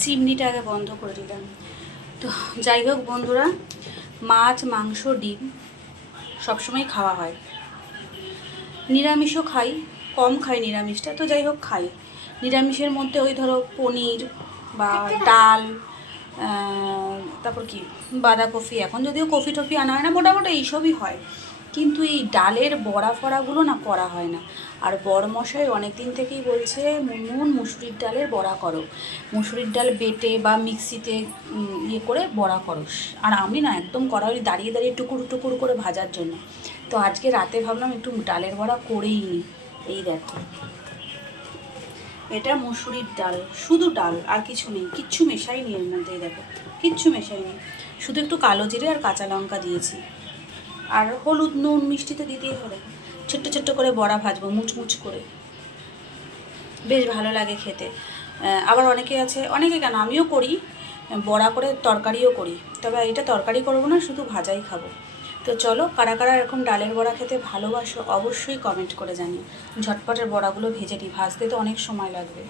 চিমনিটা আগে বন্ধ করে দিলাম। তো যাই হোক বন্ধুরা, মাছ মাংস ডিম সবসময় খাওয়া হয়, নিরামিষও খাই, কম খাই নিরামিষটা, তো যাই হোক খাই। নিরামিষের মধ্যে ওই ধরো পনির বা ডাল, তারপর কি বাঁধাকপি, এখন যদিও কফি টফি আনা হয় না, মোটামুটি এইসবই হয়। কিন্তু এই ডালের বড়া ফড়াগুলো না করা হয় না। আর বড়মশাই অনেক দিন থেকেই বলছে মুনমুন মুসুরির ডালের বড়া করো, মুসুরির ডাল বেটে বা মিক্সিতে ইয়ে করে বড়া করো। আর আমি না একদম করা ওই দাঁড়িয়ে দাঁড়িয়ে টুকুর টুকুর করে ভাজার জন্য। তো আজকে রাতে ভাবলাম একটু ডালের বড়া করেই নিই। এই দেখো, এটা মুসুরির ডাল, শুধু ডাল, আর কিছু নেই, কিচ্ছু মেশাইনি এর মধ্যে। দেখো কিচ্ছু মেশাইনি, শুধু একটু কালো জিরে আর কাঁচা লঙ্কা দিয়েছি, আর হলুদ নুন মিষ্টি তো দিতেই হবে। ছোট্ট ছোট্ট করে বড়া ভাজবো মুচমুচ করে, বেশ ভালো লাগে খেতে। আবার অনেকে আছে, অনেকে কেন আমিও করি, বড়া করে তরকারিও করি, তবে এটা তরকারি করবো না, শুধু ভাজাই খাবো। তো চলো, কারা কারা এরকম ডালের বড়া খেতে ভালোবাসো অবশ্যই কমেন্ট করে জানিও। ঝটপটের বড়াগুলো ভেজে নিই, ভাজতে তো অনেক সময় লাগবে।